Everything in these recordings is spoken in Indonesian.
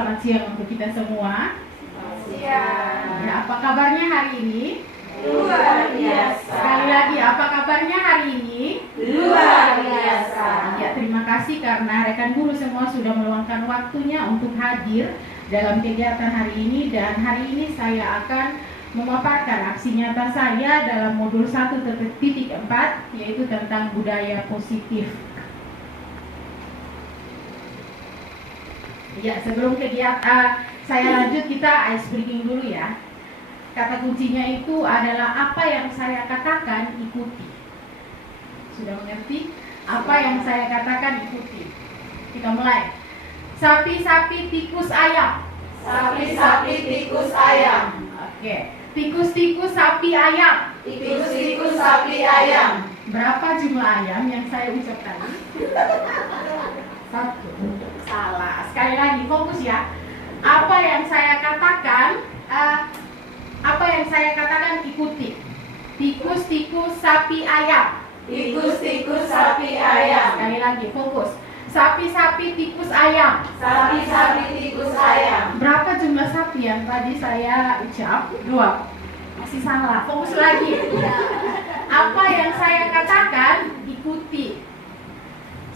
selamat siang untuk kita semua. Selamat siang. Ya, apa kabarnya hari ini? Luar biasa. Sekali lagi, apa kabarnya hari ini? Luar biasa. Ya, terima kasih karena rekan guru semua sudah meluangkan waktunya untuk hadir dalam kegiatan hari ini. Dan hari ini saya akan memaparkan aksi nyata saya dalam modul 1.4, yaitu tentang budaya positif. Ya, sebelum kegiatan saya lanjut, kita ice breaking dulu ya. Kata kuncinya itu adalah apa yang saya katakan, ikuti. Sudah mengerti? Apa yang saya katakan, ikuti. Kita mulai. Sapi-sapi, tikus, ayam. Sapi-sapi, tikus, ayam. Oke. Tikus-tikus, sapi, ayam. Tikus-tikus, sapi, ayam. Berapa jumlah ayam yang saya ucap tadi? 1. Salah. Sekali lagi, fokus ya. Apa yang saya katakan, ikuti. Tikus-tikus, sapi, ayam. Tikus-tikus, sapi, ayam. Sekali lagi, fokus. Sapi-sapi, tikus, ayam. Sapi-sapi, tikus, ayam. Berapa jumlah sapi yang tadi saya ucap? 2. Masih salah. Fokus lagi. Apa yang saya katakan, ikuti.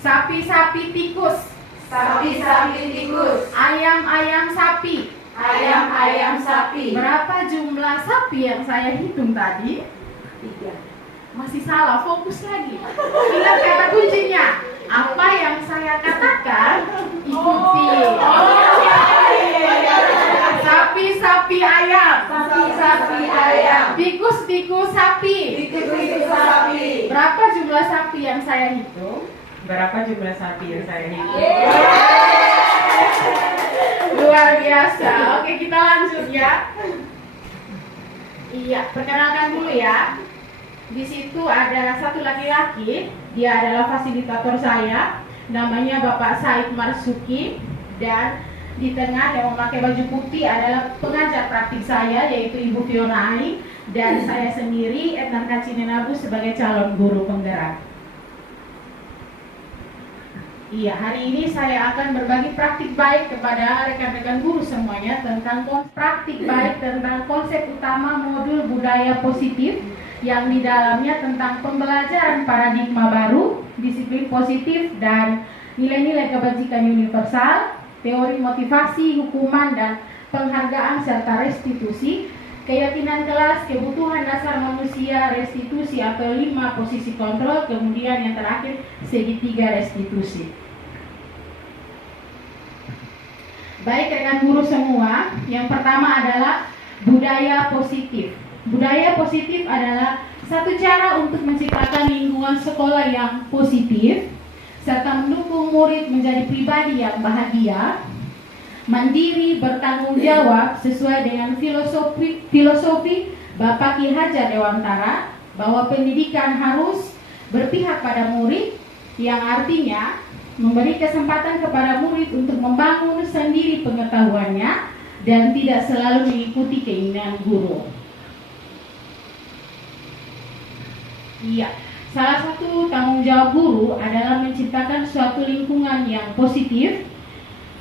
Sapi-sapi, tikus. Sapi-sapi, tikus. Ayam-ayam, sapi. Ayam-ayam, sapi. Berapa jumlah sapi yang saya hitung tadi? 3. Masih salah, fokus lagi. Ingat kata kuncinya. Apa yang saya katakan, ikuti. Sapi-sapi, ayam. Sapi-sapi, ayam. Tikus-tikus, sapi. Tikus-tikus, sapi. Berapa jumlah sapi yang saya hitung? Berapa jumlah sapi yang saya hitung? Luar biasa. Oke, kita lanjut ya. Iya, perkenalkan dulu ya. Di situ ada satu laki-laki, dia adalah fasilitator saya, namanya Bapak Said Marsuki, dan di tengah yang memakai baju putih adalah pengajar praktik saya, yaitu Ibu Fiona Ali, dan saya sendiri Etnan Kacinenabu sebagai calon guru penggerak. Iya, hari ini saya akan berbagi praktik baik kepada rekan-rekan guru semuanya tentang praktik baik tentang konsep utama modul budaya positif, yang di dalamnya tentang pembelajaran paradigma baru, disiplin positif, dan nilai-nilai kebajikan universal, teori motivasi, hukuman, dan penghargaan serta restitusi, keyakinan kelas, kebutuhan dasar manusia, restitusi atau 5 posisi kontrol, kemudian yang terakhir segitiga restitusi. Baik rekan guru semua, yang pertama adalah budaya positif. Budaya positif adalah satu cara untuk menciptakan lingkungan sekolah yang positif, serta mendukung murid menjadi pribadi yang bahagia, mandiri, bertanggung jawab sesuai dengan filosofi Bapak Ki Hajar Dewantara, bahwa pendidikan harus berpihak pada murid, yang artinya memberi kesempatan kepada murid untuk membangun sendiri pengetahuannya dan tidak selalu mengikuti keinginan guru. Iya, salah satu tanggung jawab guru adalah menciptakan suatu lingkungan yang positif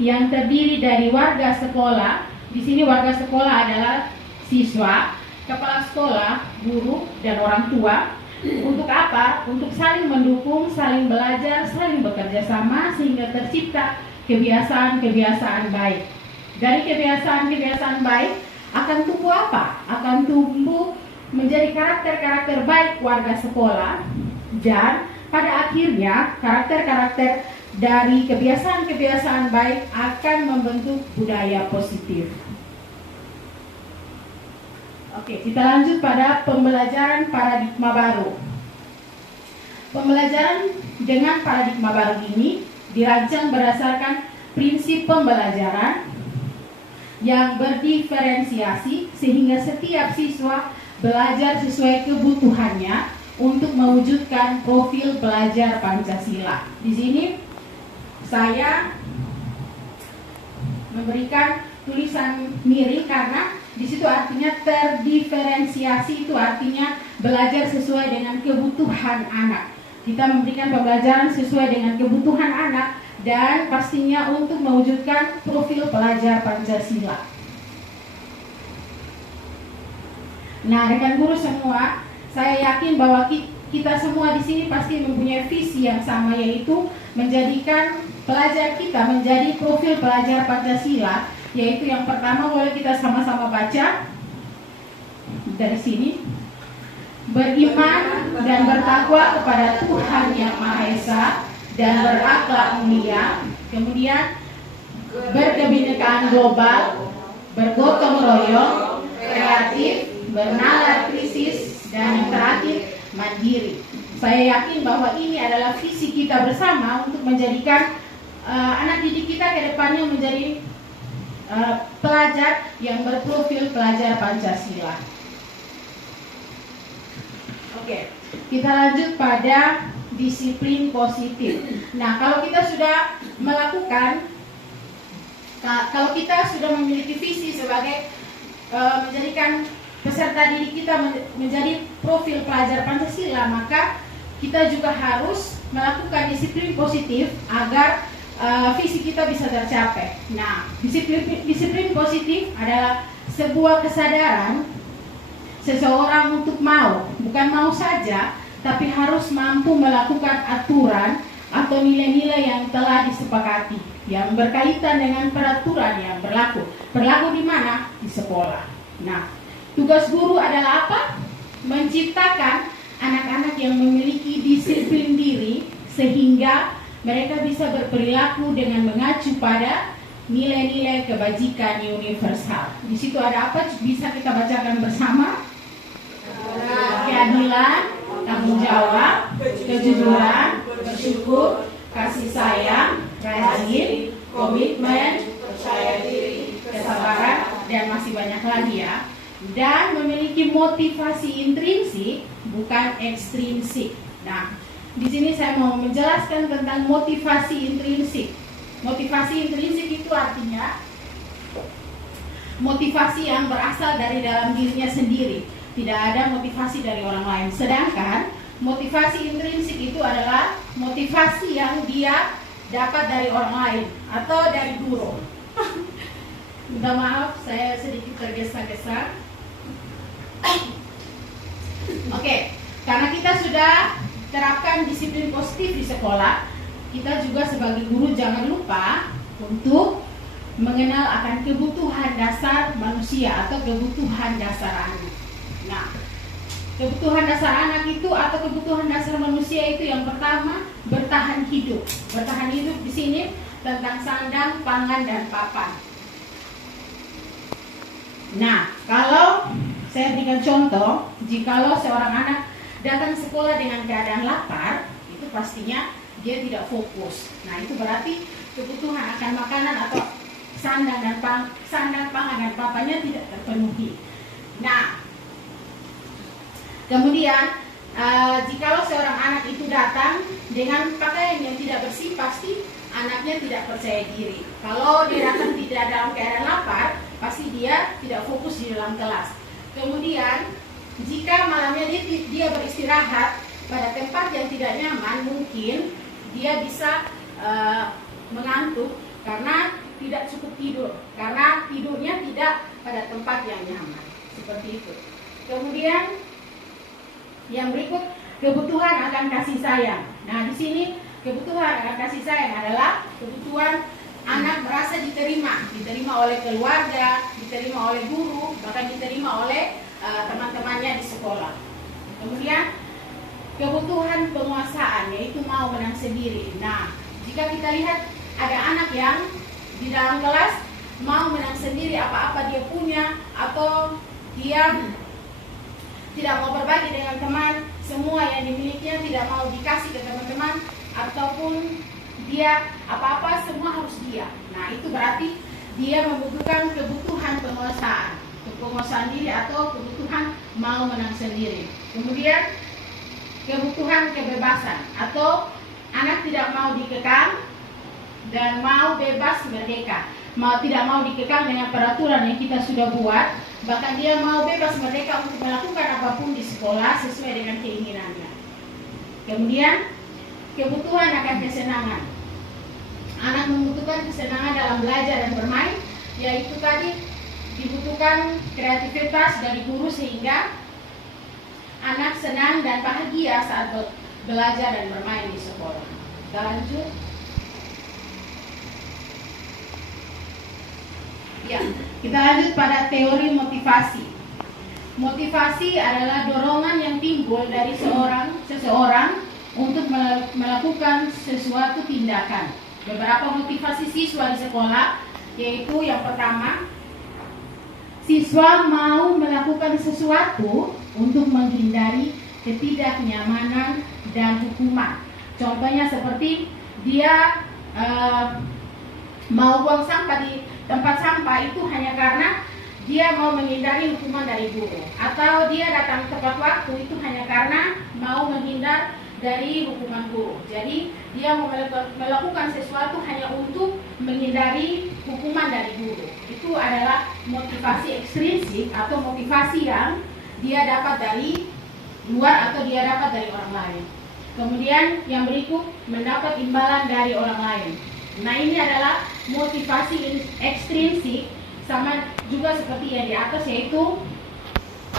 yang terdiri dari warga sekolah. Di sini warga sekolah adalah siswa, kepala sekolah, guru, dan orang tua. Untuk apa? Untuk saling mendukung, saling belajar, saling bekerja sama sehingga tercipta kebiasaan-kebiasaan baik. Dari kebiasaan-kebiasaan baik akan tumbuh apa? Akan tumbuh menjadi karakter-karakter baik warga sekolah, dan pada akhirnya karakter-karakter dari kebiasaan-kebiasaan baik akan membentuk budaya positif. Oke, kita lanjut pada pembelajaran paradigma baru. Pembelajaran dengan paradigma baru ini dirancang berdasarkan prinsip pembelajaran yang berdiferensiasi sehingga setiap siswa belajar sesuai kebutuhannya untuk mewujudkan profil belajar Pancasila. Di sini saya memberikan tulisan miring karena di situ artinya terdiferensiasi, itu artinya belajar sesuai dengan kebutuhan anak. Kita memberikan pembelajaran sesuai dengan kebutuhan anak dan pastinya untuk mewujudkan profil pelajar Pancasila. Nah, rekan guru semua, saya yakin bahwa kita semua di sini pasti mempunyai visi yang sama, yaitu menjadikan pelajar kita menjadi profil pelajar Pancasila, yaitu yang pertama boleh kita sama-sama baca dari sini. Beriman dan bertakwa kepada Tuhan Yang Maha Esa dan berakhlak mulia. Kemudian berkebinekaan global, bergotong royong, kreatif, bernalar krisis, dan yang terakhir mandiri. Saya yakin bahwa ini adalah visi kita bersama untuk menjadikan anak didik kita ke depannya menjadi pelajar yang berprofil pelajar Pancasila. Oke, kita lanjut pada disiplin positif. Nah, kalau kita sudah memiliki visi sebagai menjadikan peserta didik kita menjadi profil pelajar Pancasila, maka kita juga harus melakukan disiplin positif agar visi kita bisa tercapai. Nah, disiplin positif adalah sebuah kesadaran seseorang untuk bukan mau saja, tapi harus mampu melakukan aturan atau nilai-nilai yang telah disepakati, yang berkaitan dengan peraturan yang berlaku. Berlaku di mana? Di sekolah. Nah, tugas guru adalah apa? Menciptakan anak-anak yang memiliki disiplin diri sehingga mereka bisa berperilaku dengan mengacu pada nilai-nilai kebajikan universal. Di situ ada apa? Bisa kita bacakan bersama. Keadilan, tanggung jawab, kejujuran, bersyukur, kasih sayang, rajin, komitmen, percaya diri, kesabaran, dan masih banyak lagi ya. Dan memiliki motivasi intrinsik, bukan ekstrinsik. Nah, di sini saya mau menjelaskan tentang motivasi intrinsik. Motivasi intrinsik itu artinya motivasi yang berasal dari dalam dirinya sendiri, tidak ada motivasi dari orang lain. Sedangkan motivasi intrinsik itu adalah motivasi yang dia dapat dari orang lain atau dari guru. Minta maaf, saya sedikit tergesa-gesa. Oke, karena kita sudah terapkan disiplin positif di sekolah, kita juga sebagai guru jangan lupa untuk mengenal akan kebutuhan dasar manusia atau kebutuhan dasar anak. Nah, kebutuhan dasar anak itu atau kebutuhan dasar manusia itu yang pertama bertahan hidup. Bertahan hidup di sini tentang sandang, pangan, dan papan. Nah, kalau saya berikan contoh, jikalau seorang anak datang sekolah dengan keadaan lapar, itu pastinya dia tidak fokus. Nah, itu berarti kebutuhan akan makanan atau sandang, pangan, dan papannya tidak terpenuhi. Nah, kemudian jikalau seorang anak itu datang dengan pakaian yang tidak bersih, pasti anaknya tidak percaya diri. Kalau dia datang tidak dalam keadaan lapar, pasti dia tidak fokus di dalam kelas. Kemudian jika malamnya dia beristirahat pada tempat yang tidak nyaman, mungkin dia bisa mengantuk karena tidak cukup tidur, karena tidurnya tidak pada tempat yang nyaman. Seperti itu. Kemudian yang berikut, kebutuhan akan kasih sayang. Nah, di sini kebutuhan akan kasih sayang adalah kebutuhan anak merasa diterima oleh keluarga, diterima oleh guru, bahkan diterima oleh teman-temannya di sekolah. Kemudian kebutuhan penguasaan, yaitu mau menang sendiri. Nah, jika kita lihat ada anak yang di dalam kelas mau menang sendiri apa-apa dia punya, atau dia tidak mau berbagi dengan teman, semua yang dimilikinya tidak mau dikasih ke teman-teman, ataupun dia apa-apa semua harus dia. Nah, itu berarti dia membutuhkan kebutuhan penguasaan diri atau kebutuhan mau menang sendiri. Kemudian kebutuhan kebebasan, atau anak tidak mau dikekang dan mau bebas merdeka. Tidak mau dikekang dengan peraturan yang kita sudah buat, bahkan dia mau bebas merdeka untuk melakukan apapun di sekolah sesuai dengan keinginannya. Kemudian kebutuhan akan kesenangan. membutuhkan kesenangan dalam belajar dan bermain, yaitu tadi dibutuhkan kreativitas dari guru sehingga anak senang dan bahagia saat belajar dan bermain di sekolah. Kita lanjut. Ya, kita lanjut pada teori motivasi. Motivasi adalah dorongan yang timbul dari seseorang untuk melakukan sesuatu tindakan. Beberapa motivasi siswa di sekolah, yaitu yang pertama, siswa mau melakukan sesuatu untuk menghindari ketidaknyamanan dan hukuman. Contohnya seperti dia mau buang sampah di tempat sampah itu hanya karena dia mau menghindari hukuman dari guru, atau dia datang tepat waktu itu hanya karena mau menghindar dari hukuman guru. Jadi dia mau melakukan sesuatu hanya untuk menghindari hukuman dari guru. Itu adalah motivasi ekstrinsik atau motivasi yang dia dapat dari luar atau dia dapat dari orang lain. Kemudian yang berikut, mendapat imbalan dari orang lain. Nah, ini adalah motivasi ekstrinsik, sama juga seperti yang di atas, yaitu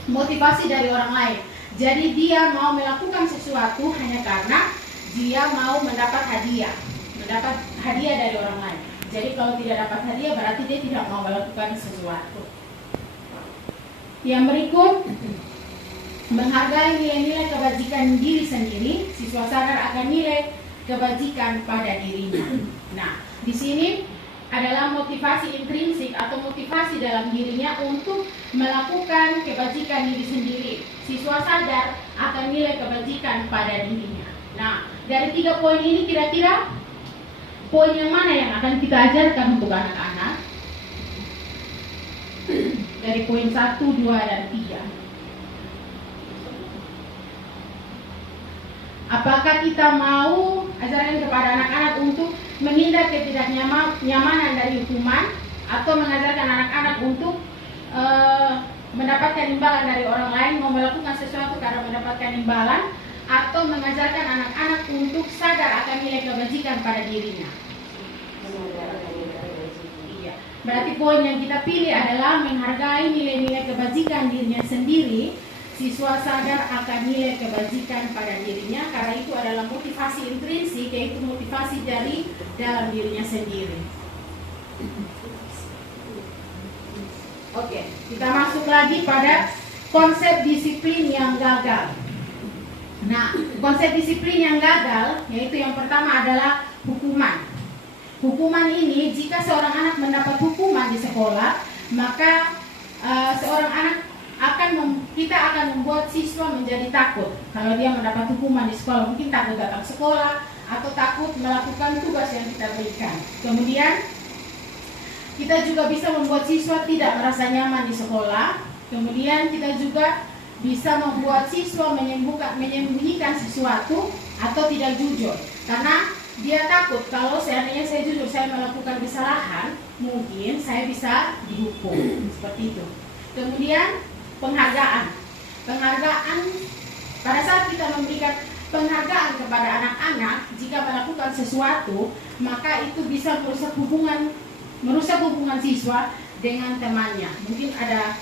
motivasi dari orang lain. Jadi dia mau melakukan sesuatu hanya karena dia mau mendapat hadiah dari orang lain. Jadi kalau tidak dapat hadiah berarti dia tidak mau melakukan sesuatu. Yang berikut, menghargai nilai-nilai kebajikan diri sendiri. Siswa sadar akan nilai kebajikan pada dirinya. Nah, di sini adalah motivasi intrinsik atau motivasi dalam dirinya untuk melakukan kebajikan diri sendiri. Siswa sadar akan nilai kebajikan pada dirinya. Nah, dari 3 poin ini kira-kira poin yang mana yang akan kita ajarkan untuk anak-anak? Dari poin 1, 2, dan 3. Apakah kita mau ajarkan kepada anak-anak untuk menghindar ketidaknyamanan dari hukuman, atau mengajarkan anak-anak untuk mendapatkan imbalan dari orang lain, mau melakukan sesuatu karena mendapatkan imbalan, atau mengajarkan anak-anak untuk sadar akan nilai kebajikan pada dirinya? Iya. Berarti poin yang kita pilih adalah menghargai nilai-nilai kebajikan dirinya sendiri. Siswa sadar akan nilai kebajikan pada dirinya, karena itu adalah motivasi intrinsik, yaitu motivasi dari dalam dirinya sendiri. Oke, kita masuk lagi pada konsep disiplin yang gagal. Nah, konsep disiplin yang gagal, yaitu yang pertama adalah hukuman. Hukuman ini, jika seorang anak mendapat hukuman di sekolah, maka seorang anak kita akan membuat siswa menjadi takut. Kalau dia mendapat hukuman di sekolah, mungkin takut datang sekolah atau takut melakukan tugas yang kita berikan. Kemudian kita juga bisa membuat siswa tidak merasa nyaman di sekolah. Kemudian kita juga bisa membuat siswa menyembunyikan sesuatu atau tidak jujur, karena dia takut kalau seandainya saya jujur, saya melakukan kesalahan, mungkin saya bisa dihukum. Seperti itu. Kemudian penghargaan. Pada saat kita memberikan penghargaan kepada anak-anak jika melakukan sesuatu, maka itu bisa merusak hubungan siswa dengan temannya. Mungkin ada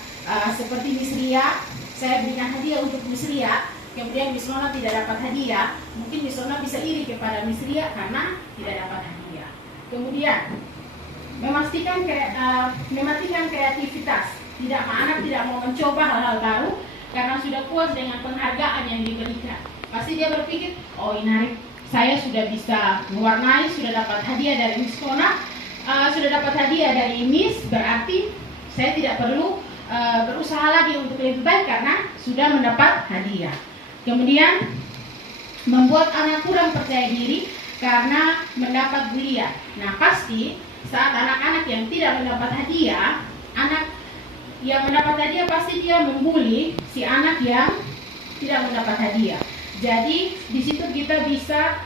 seperti Miss Ria, saya berikan hadiah untuk Miss Ria, kemudian Miss Nona tidak dapat hadiah, mungkin Miss Nona bisa iri kepada Miss Ria karena tidak dapat hadiah. Kemudian mematikan kreativitas. Anak tidak mau mencoba hal-hal baru karena sudah puas dengan penghargaan yang diberikan. Pasti dia berpikir, oh ini saya sudah bisa mewarnai, sudah dapat hadiah dari Miss Nona, sudah dapat hadiah dari Miss, berarti saya tidak perlu berusaha lagi untuk lebih baik karena sudah mendapat hadiah. Kemudian membuat anak kurang percaya diri karena mendapat bulian. Nah, pasti saat anak-anak yang tidak mendapat hadiah, anak yang mendapat hadiah pasti dia membuli si anak yang tidak mendapat hadiah. Jadi di situ kita bisa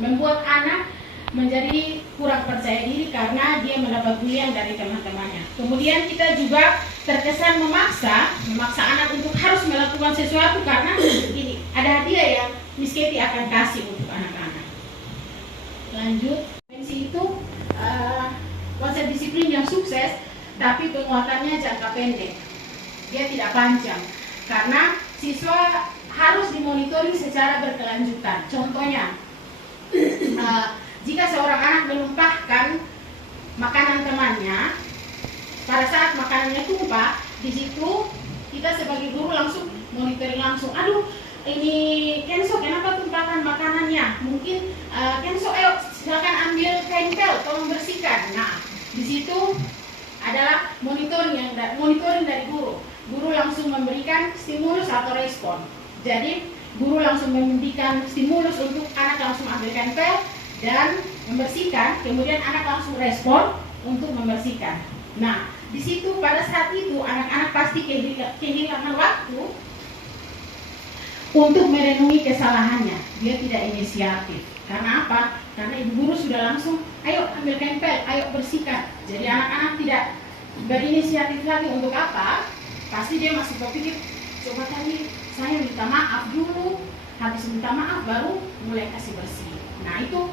membuat anak menjadi kurang percaya diri karena dia mendapat bulian dari teman-temannya. Kemudian kita juga terkesan memaksa anak untuk harus melakukan sesuatu karena ini ada hadiah yang Miss Katie akan kasih untuk anak-anak. Lanjut, itu tapi penguatannya jangka pendek. Dia tidak panjang karena siswa harus dimonitoring secara berkelanjutan. Contohnya, jika seorang anak menumpahkan makanan temannya, pada saat makanannya tumpah, di situ kita sebagai guru langsung monitoring langsung. Aduh, ini Kenso kenapa tumpahkan makanannya? Mungkin Kenso, ayo silakan ambil kain pel, tolong bersihkan. Nah, di situ adalah monitoring dari guru. Guru langsung memberikan stimulus atau respon. Jadi guru langsung memberikan stimulus untuk anak langsung ambil kain pel dan membersihkan, kemudian anak langsung respon untuk membersihkan. Nah, di situ pada saat itu anak-anak pasti kehilangan waktu untuk merenungi kesalahannya. Dia tidak inisiatif. Karena apa? Karena ibu guru sudah langsung, ayo ambil kain pel, ayo bersihkan. Jadi anak-anak tidak berinisiatif lagi untuk apa? Pasti dia masih berpikir, coba tadi saya minta maaf dulu, habis minta maaf baru mulai kasih bersih. Nah, itu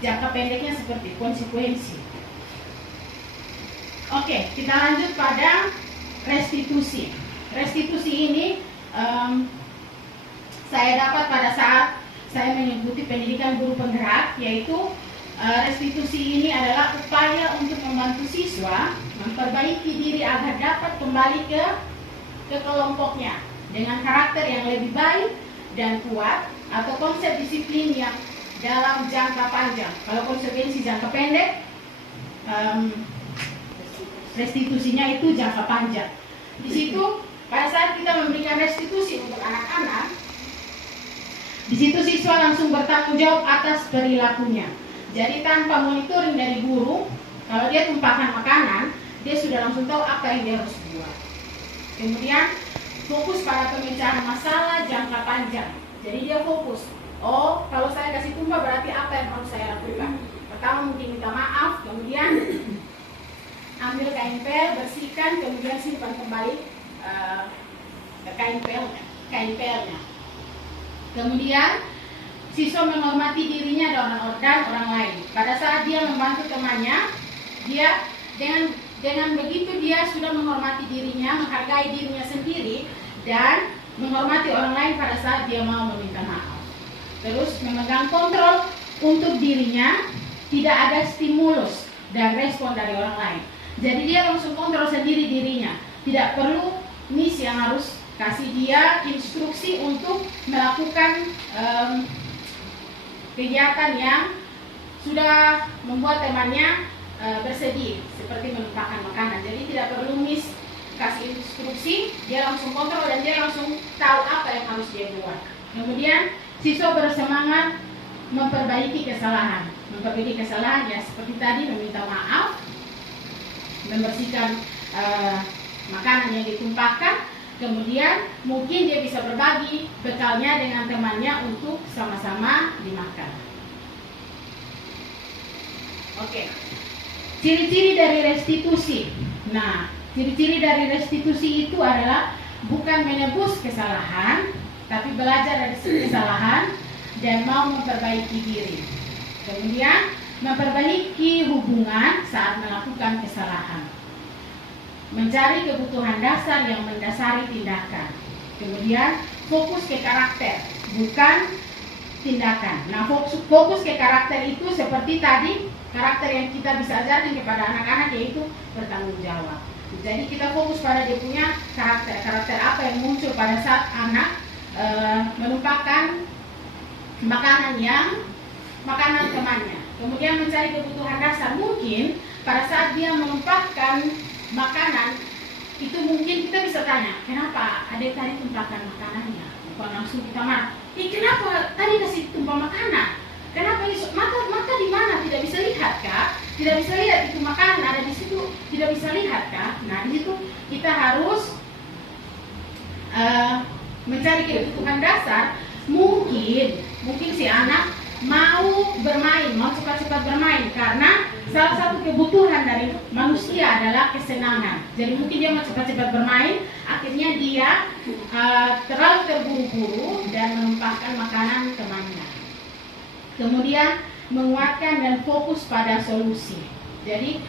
jangka pendeknya seperti konsekuensi. Oke, kita lanjut pada restitusi. Restitusi ini saya dapat pada saat saya mengikuti pendidikan guru penggerak, yaitu restitusi ini adalah upaya untuk membantu siswa memperbaiki diri agar dapat kembali ke kelompoknya dengan karakter yang lebih baik dan kuat, atau konsep disiplin yang dalam jangka panjang. Kalau konsekuensi jangka pendek, restitusinya itu jangka panjang. Di situ pada saat kita memberikan restitusi untuk anak-anak, di situ siswa langsung bertanggung jawab atas perilakunya. Jadi tanpa monitoring dari guru, kalau dia tumpahkan makanan, dia sudah langsung tahu apa yang dia harus buat. Kemudian fokus pada pemecahan masalah jangka panjang. Jadi dia fokus, oh kalau saya kasih tumpah berarti apa yang harus saya lakukan. Pertama mungkin minta maaf, kemudian ambil kain pel, bersihkan, kemudian simpan kembali ke kain pelnya. Kemudian siswa menghormati dirinya dan orang lain. Pada saat dia membantu temannya, dia dengan begitu dia sudah menghormati dirinya, menghargai dirinya sendiri, dan menghormati orang lain pada saat dia mau meminta maaf. Terus memegang kontrol untuk dirinya, tidak ada stimulus dan respon dari orang lain. Jadi dia langsung kontrol sendiri dirinya. Tidak perlu miss yang harus kasih dia instruksi untuk melakukan kegiatan yang sudah membuat temannya bersedih, seperti menumpahkan makanan. Jadi tidak perlu miss kasih instruksi, dia langsung kontrol dan dia langsung tahu apa yang harus dia buat. Kemudian siswa bersemangat memperbaiki kesalahan. Memperbaiki kesalahan ya seperti tadi, meminta maaf, membersihkan makanan yang ditumpahkan, kemudian mungkin dia bisa berbagi bekalnya dengan temannya untuk sama-sama dimakan. Oke. Ciri-ciri dari restitusi. Nah, ciri-ciri dari restitusi itu adalah bukan menebus kesalahan, tapi belajar dari kesalahan dan mau memperbaiki diri. Kemudian memperbaiki hubungan saat melakukan kesalahan. Mencari kebutuhan dasar yang mendasari tindakan. Kemudian fokus ke karakter, bukan tindakan. Nah, fokus ke karakter itu seperti tadi, karakter yang kita bisa ajarkan kepada anak-anak yaitu bertanggung jawab. Jadi kita fokus pada dia punya karakter apa yang muncul pada saat anak menumpahkan makanan temannya. Kemudian mencari kebutuhan dasar. Mungkin pada saat dia menumpahkan makanan itu mungkin kita bisa tanya, kenapa adik tadi tumpahkan makanannya? Bukan langsung kita marah. Kenapa tadi kasih tumpah makanan? Kenapa ini mata di mana? Tidak bisa lihat kah? Tidak bisa lihat itu makanan ada di situ, tidak bisa lihat kah? Nah, di situ kita harus mencari kebutuhan dasar. Mungkin si anak mau bermain, mau cepat-cepat bermain karena salah satu kebutuhan dari manusia adalah kesenangan. Jadi mungkin dia mau cepat-cepat bermain, akhirnya dia terlalu terburu-buru dan menumpahkan makanan temannya. Kemudian menguatkan dan fokus pada solusi. Jadi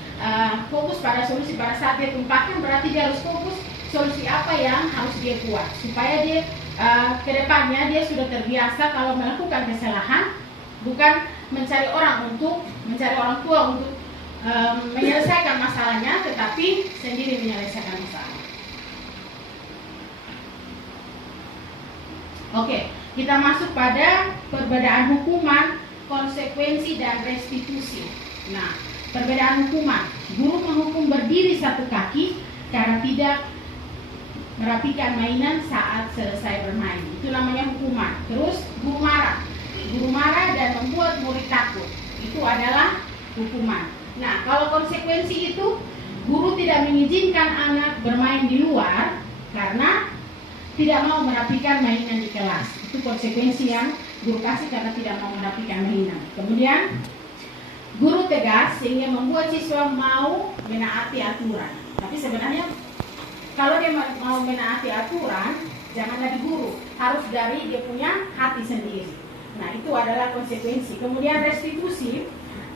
fokus pada solusi. Pada saat dia tumpahkan berarti dia harus fokus solusi apa yang harus dia buat supaya dia kedepannya dia sudah terbiasa kalau melakukan kesalahan bukan mencari orang tua untuk menyelesaikan masalahnya, tetapi sendiri menyelesaikan masalah. Oke, kita masuk pada perbedaan hukuman, konsekuensi, dan restitusi. Nah, perbedaan hukuman. Guru menghukum berdiri satu kaki karena tidak merapikan mainan saat selesai bermain. Itu namanya hukuman. Terus guru marah dan membuat murid takut. Itu adalah hukuman. Nah, kalau konsekuensi itu guru tidak mengizinkan anak bermain di luar karena tidak mau merapikan mainan di kelas. Itu konsekuensi yang guru kasih karena tidak mau merapikan mainan. Kemudian guru tegas sehingga membuat siswa mau menaati aturan. Tapi sebenarnya kalau dia mau menaati aturan, jangan dari guru, harus dari dia punya hati sendiri. Nah, itu adalah konsekuensi. Kemudian restitusi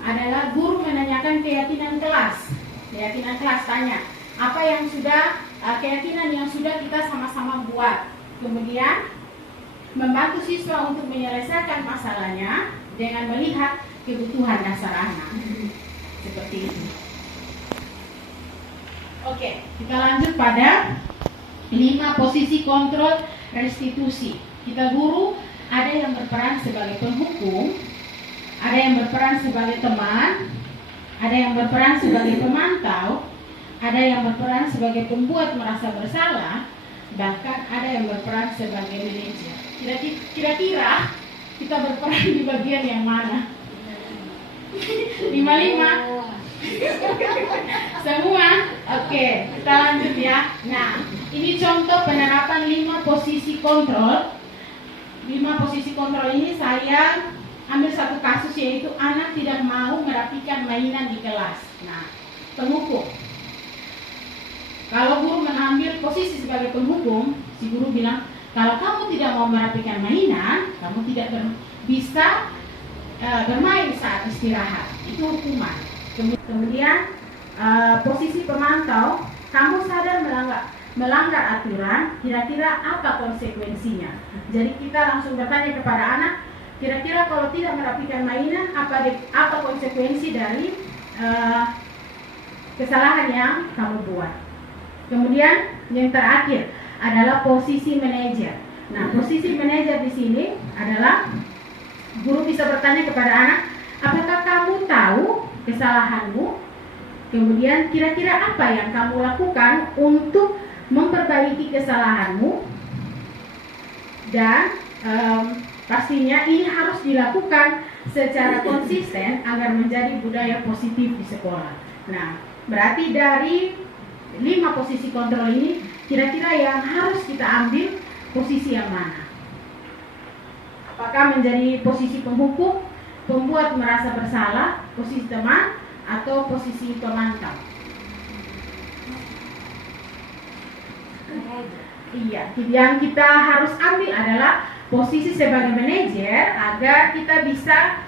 adalah guru menanyakan keyakinan kelas. Keyakinan kelas tanya, apa yang sudah keyakinan yang sudah kita sama-sama buat. Kemudian membantu siswa untuk menyelesaikan masalahnya dengan melihat kebutuhan dasar anak. Seperti itu. Oke, kita lanjut pada 5 posisi kontrol restitusi. Kita guru ada yang berperan sebagai penghukum, ada yang berperan sebagai teman, ada yang berperan sebagai pemantau, ada yang berperan sebagai pembuat merasa bersalah, bahkan ada yang berperan sebagai manajer. Kira-kira kita berperan di bagian yang mana? 5-5 semua? Oke, kita lanjut ya. Nah, ini contoh penerapan 5 posisi kontrol. 5 posisi kontrol ini saya ambil satu kasus, yaitu anak tidak mau merapikan mainan di kelas. Nah, penghukum. Kalau guru mengambil posisi sebagai penghukum, si guru bilang, kalau kamu tidak mau merapikan mainan, kamu tidak bisa bermain saat istirahat. Itu hukuman. Kemudian posisi pemantau, kamu sadar melanggar aturan, kira-kira apa konsekuensinya? Jadi kita langsung bertanya kepada anak, kira-kira kalau tidak merapikan mainan, apa konsekuensi dari kesalahan yang kamu buat? Kemudian yang terakhir adalah posisi manajer. Nah, posisi manajer di sini adalah guru bisa bertanya kepada anak, apakah kamu tahu kesalahanmu? Kemudian kira-kira apa yang kamu lakukan untuk memperbaiki kesalahanmu? Dan pastinya ini harus dilakukan secara konsisten agar menjadi budaya positif di sekolah. Nah, berarti dari 5 posisi kontrol ini, kira-kira yang harus kita ambil posisi yang mana? Apakah menjadi posisi penghukum, pembuat merasa bersalah, posisi teman, atau posisi pemantau? Iya, yang kita harus ambil adalah posisi sebagai manajer agar kita bisa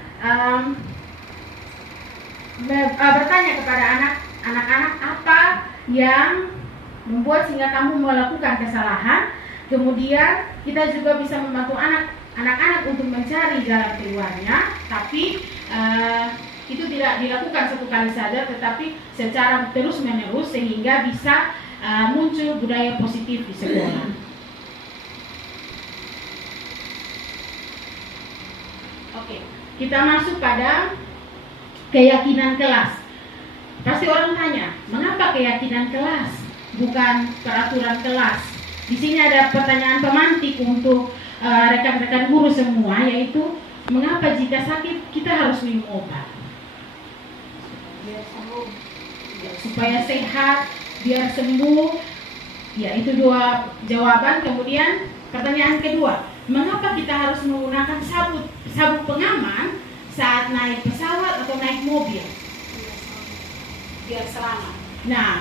bertanya kepada anak-anak apa yang membuat sehingga kamu melakukan kesalahan. Kemudian kita juga bisa membantu anak-anak untuk mencari jalan keluarnya, tapi itu tidak dilakukan satu kali saja, tetapi secara terus-menerus sehingga bisa muncul budaya positif di sekolah. Oke, kita masuk pada keyakinan kelas. Pasti orang tanya, mengapa keyakinan kelas, bukan peraturan kelas? Di sini ada pertanyaan pemantik untuk rekan-rekan guru semua, yaitu mengapa jika sakit kita harus minum obat? Supaya sehat, biar sembuh. Ya, itu 2 jawaban. Kemudian pertanyaan kedua, mengapa kita harus menggunakan sabuk pengaman saat naik pesawat atau naik mobil? Biar selamat. Nah,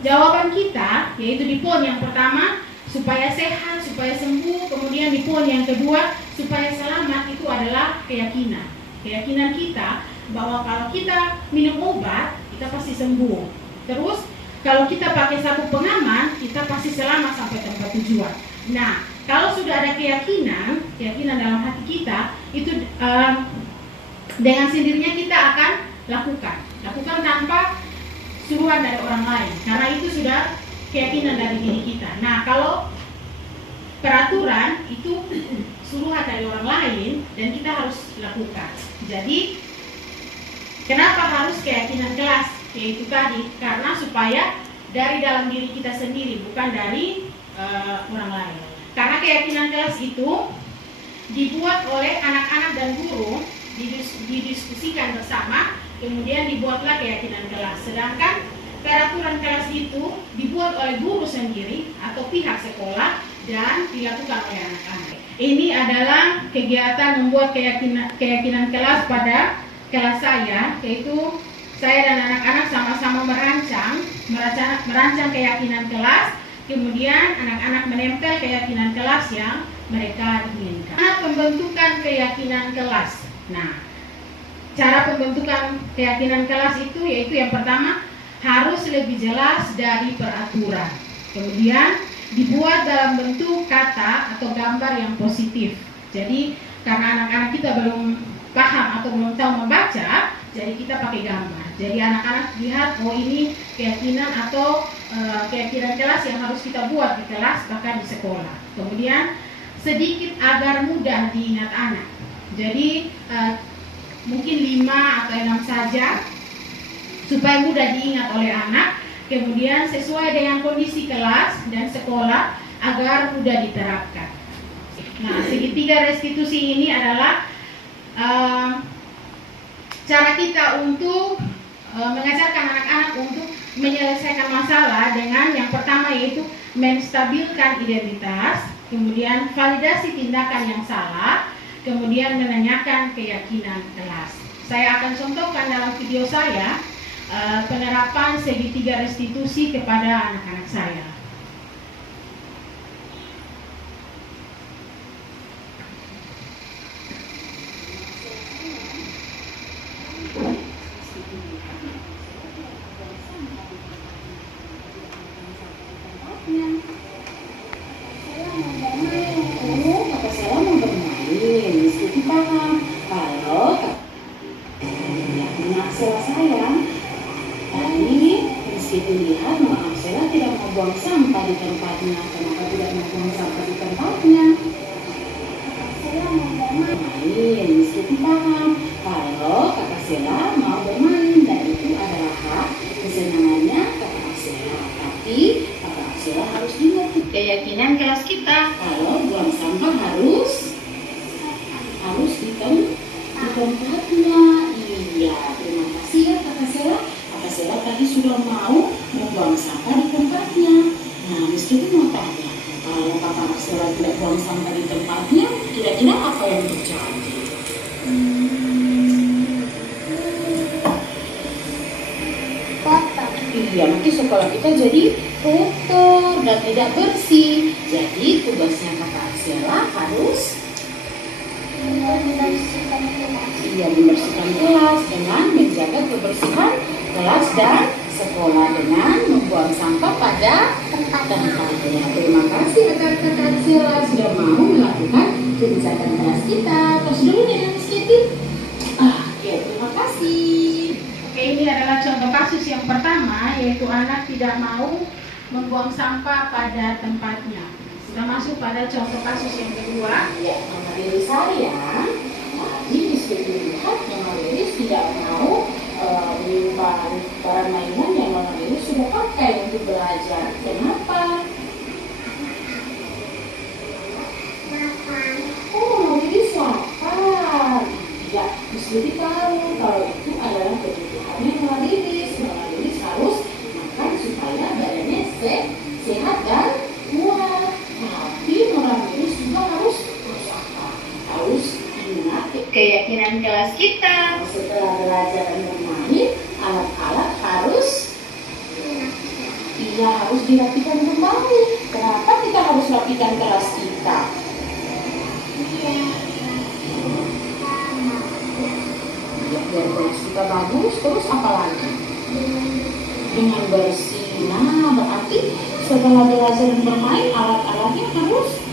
jawaban kita yaitu di poin yang pertama supaya sehat, supaya sembuh. Kemudian di poin yang kedua supaya selamat, itu adalah keyakinan. Keyakinan kita bahwa kalau kita minum obat, kita pasti sembuh. Terus kalau kita pakai sabuk pengaman, kita pasti selamat sampai tempat tujuan. Nah, kalau sudah ada keyakinan dalam hati kita, itu dengan sendirinya kita akan lakukan tanpa suruhan dari orang lain, karena itu sudah keyakinan dari diri kita. Nah, kalau peraturan itu suruhan dari orang lain dan kita harus lakukan. Jadi, kenapa harus keyakinan kelas? Yaitu tadi, karena supaya dari dalam diri kita sendiri, bukan dari orang lain. Karena keyakinan kelas itu dibuat oleh anak-anak dan guru, didiskusikan bersama, kemudian dibuatlah keyakinan kelas. Sedangkan peraturan kelas itu dibuat oleh guru sendiri atau pihak sekolah dan dilakukan oleh anak-anak. Ini adalah kegiatan membuat keyakinan kelas pada kelas saya, yaitu saya dan anak-anak sama-sama merancang keyakinan kelas, kemudian anak-anak menempel keyakinan kelas yang mereka inginkan. Pembentukan keyakinan kelas. Nah, cara pembentukan keyakinan kelas itu yaitu yang pertama harus lebih jelas dari peraturan. Kemudian dibuat dalam bentuk kata atau gambar yang positif. Jadi karena anak-anak kita belum paham atau belum tahu membaca, jadi kita pakai gambar. Jadi anak-anak lihat, oh ini keyakinan atau keyakinan kelas yang harus kita buat di kelas bahkan di sekolah. Kemudian sedikit agar mudah diingat anak. Jadi mungkin 5 atau 6 saja supaya mudah diingat oleh anak. Kemudian sesuai dengan kondisi kelas dan sekolah agar mudah diterapkan. Nah, segitiga restitusi ini adalah cara kita untuk mengajarkan anak-anak untuk menyelesaikan masalah dengan yang pertama yaitu menstabilkan identitas, kemudian validasi tindakan yang salah, kemudian menanyakan keyakinan kelas. Saya akan contohkan dalam video saya penerapan segitiga restitusi kepada anak-anak saya. Dilihat Mak Arsela tidak mau buang sampah di tempatnya. Kenapa tidak mau buang sampah di tempatnya? Arsela mau bermain. Meskipun paham kalau Kak Arsela mau bermain dan itu adalah hak kesenangannya Kak Arsela. Tapi Kak Arsela harus ingat keyakinan kelas kita kalau buang sampah harus di tempatnya. Iya, terima kasih ya Kak Arsela. Arsela tadi sudah mau membuang sampah di tempatnya. Nah, meskipun mau tanya, kalau Kakak Arsela tidak buang sampah di tempatnya, kira-kira apa yang terjadi? Kotor. Iya, nanti sekolah kita jadi kotor dan tidak bersih. Jadi tugasnya Kakak Arsela harus membersihkan kelas dengan menjaga kebersihan kelas dan sekolah dengan membuang sampah pada tempatnya. Terima kasih Kakak Arsela sudah mau melakukan kebijakan kelas kita. Terus dulu nih Miss Kitty. Ya, terima kasih. Oke, ini adalah contoh kasus yang pertama, yaitu anak tidak mau membuang sampah pada tempatnya. Sudah masuk pada contoh kasus yang kedua. Ya, Mama Dewi saya tadi Miss Kitty lihat Mama Dewi tidak mau menyimpan barang mainan yang Mama Dewi sudah pakai untuk belajar. Kenapa? Oh, Mama Dewi lapar. Ya, Miss Kitty tahu kalau itu adalah kebutuhannya Mama Dewi. Mama Dewi harus makan supaya badannya sehat dan kuat. Tapi Mama Dewi juga harus berusaha, harus ingat keyakinan kelas kita. Setelah belajar dan bermain, alat-alat harus dirapikan kembali. Kenapa kita harus rapikan kelas kita? sudah bagus, terus apa lagi? Dengan bersih. Nah, berarti setelah belajar dan bermain, alat-alatnya harus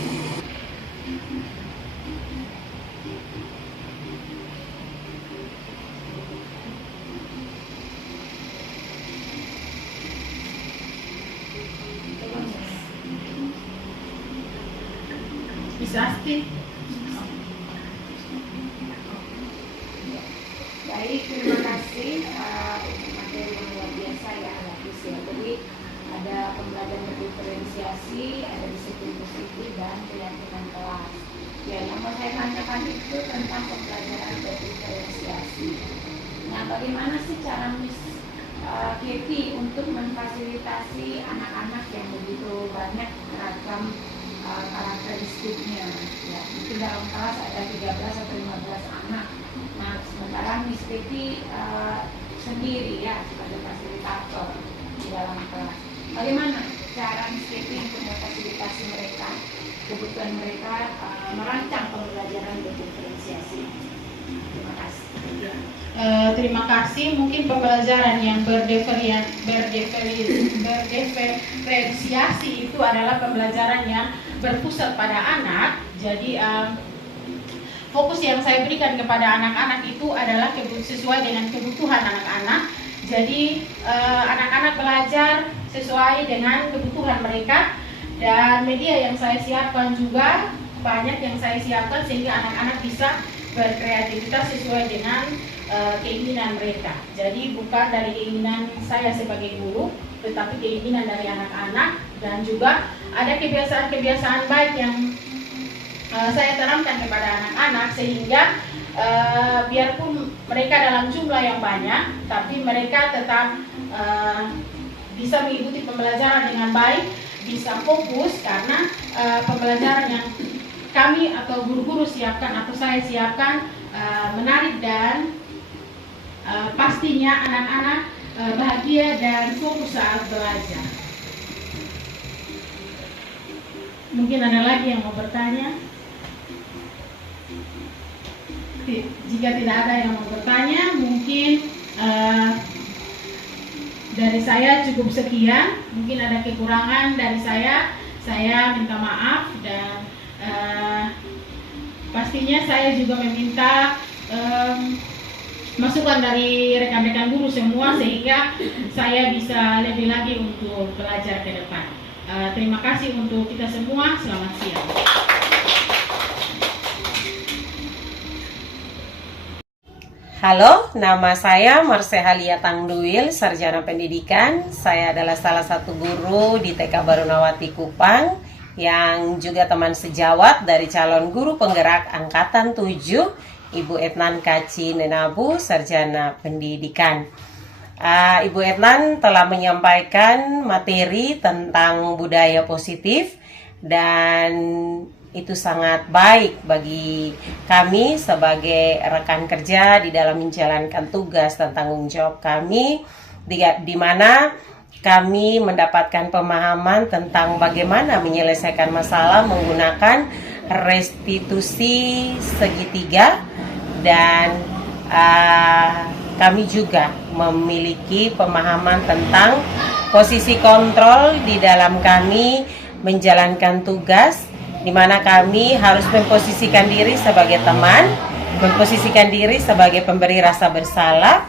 bisa sih. Baik, terima kasih untuk materi yang luar biasa ya, Alafis ya. Jadi ada pembelajaran berdiferensiasi, ada disiplin positif dan keyakinan kelas. Ya, yang mau saya tanyakan itu tentang pembelajaran berdiferensiasi. Nah, bagaimana sih cara Miss Kety untuk memfasilitasi anak-anak yang begitu banyak beragam karakteristiknya? Ya, mungkin dalam kelas ada 13 atau 15 anak. Nah, sementara Miss Kety sendiri ya sebagai fasilitator di dalam kelas. Bagaimana cara Miss Kety untuk memfasilitasi mereka, kebutuhan mereka merancang pembelajaran berdiferensiasi? Terima kasih. Ya. Terima kasih. Mungkin pembelajaran yang berdiferensiasi itu adalah pembelajaran yang berpusat pada anak. Jadi fokus yang saya berikan kepada anak-anak itu adalah sesuai dengan kebutuhan anak-anak. Jadi anak-anak belajar sesuai dengan kebutuhan mereka, dan media yang saya siapkan juga banyak yang saya siapkan sehingga anak-anak bisa berkreativitas sesuai dengan keinginan mereka. Jadi bukan dari keinginan saya sebagai guru, tetapi keinginan dari anak-anak, dan juga ada kebiasaan-kebiasaan baik yang saya terangkan kepada anak-anak sehingga biarpun mereka dalam jumlah yang banyak, tapi mereka tetap bisa mengikuti pembelajaran dengan baik, bisa fokus karena pembelajaran yang kami atau guru-guru siapkan atau saya siapkan menarik dan pastinya anak-anak bahagia dan fokus saat belajar. Mungkin ada lagi yang mau bertanya? Jika tidak ada yang mau bertanya, mungkin dari saya cukup sekian. Mungkin ada kekurangan dari saya minta maaf, dan pastinya saya juga meminta masukan dari rekan-rekan guru semua sehingga saya bisa lebih lagi untuk belajar ke depan. Terima kasih untuk kita semua. Selamat siang. Halo, nama saya Marsehalia Tangduil, Sarjana Pendidikan. Saya adalah salah satu guru di TK Barunawati Kupang yang juga teman sejawat dari calon guru penggerak Angkatan 7, Ibu Etnan Kaci Nenabu, Sarjana Pendidikan. Ibu Etnan telah menyampaikan materi tentang budaya positif, dan itu sangat baik bagi kami sebagai rekan kerja di dalam menjalankan tugas dan tanggung jawab kami, di mana kami mendapatkan pemahaman tentang bagaimana menyelesaikan masalah menggunakan restitusi segitiga, dan kami juga memiliki pemahaman tentang posisi kontrol di dalam kami menjalankan tugas, di mana kami harus memposisikan diri sebagai teman, memposisikan diri sebagai pemberi rasa bersalah,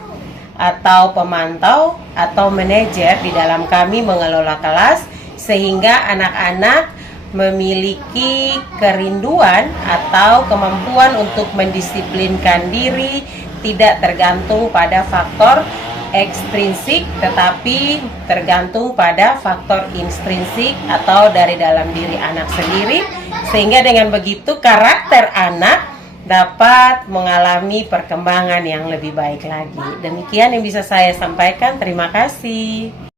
atau pemantau, atau manajer di dalam kami mengelola kelas, sehingga anak-anak memiliki kerinduan atau kemampuan untuk mendisiplinkan diri, tidak tergantung pada faktor ekstrinsik, tetapi tergantung pada faktor intrinsik atau dari dalam diri anak sendiri, sehingga dengan begitu karakter anak dapat mengalami perkembangan yang lebih baik lagi. Demikian yang bisa saya sampaikan. Terima kasih.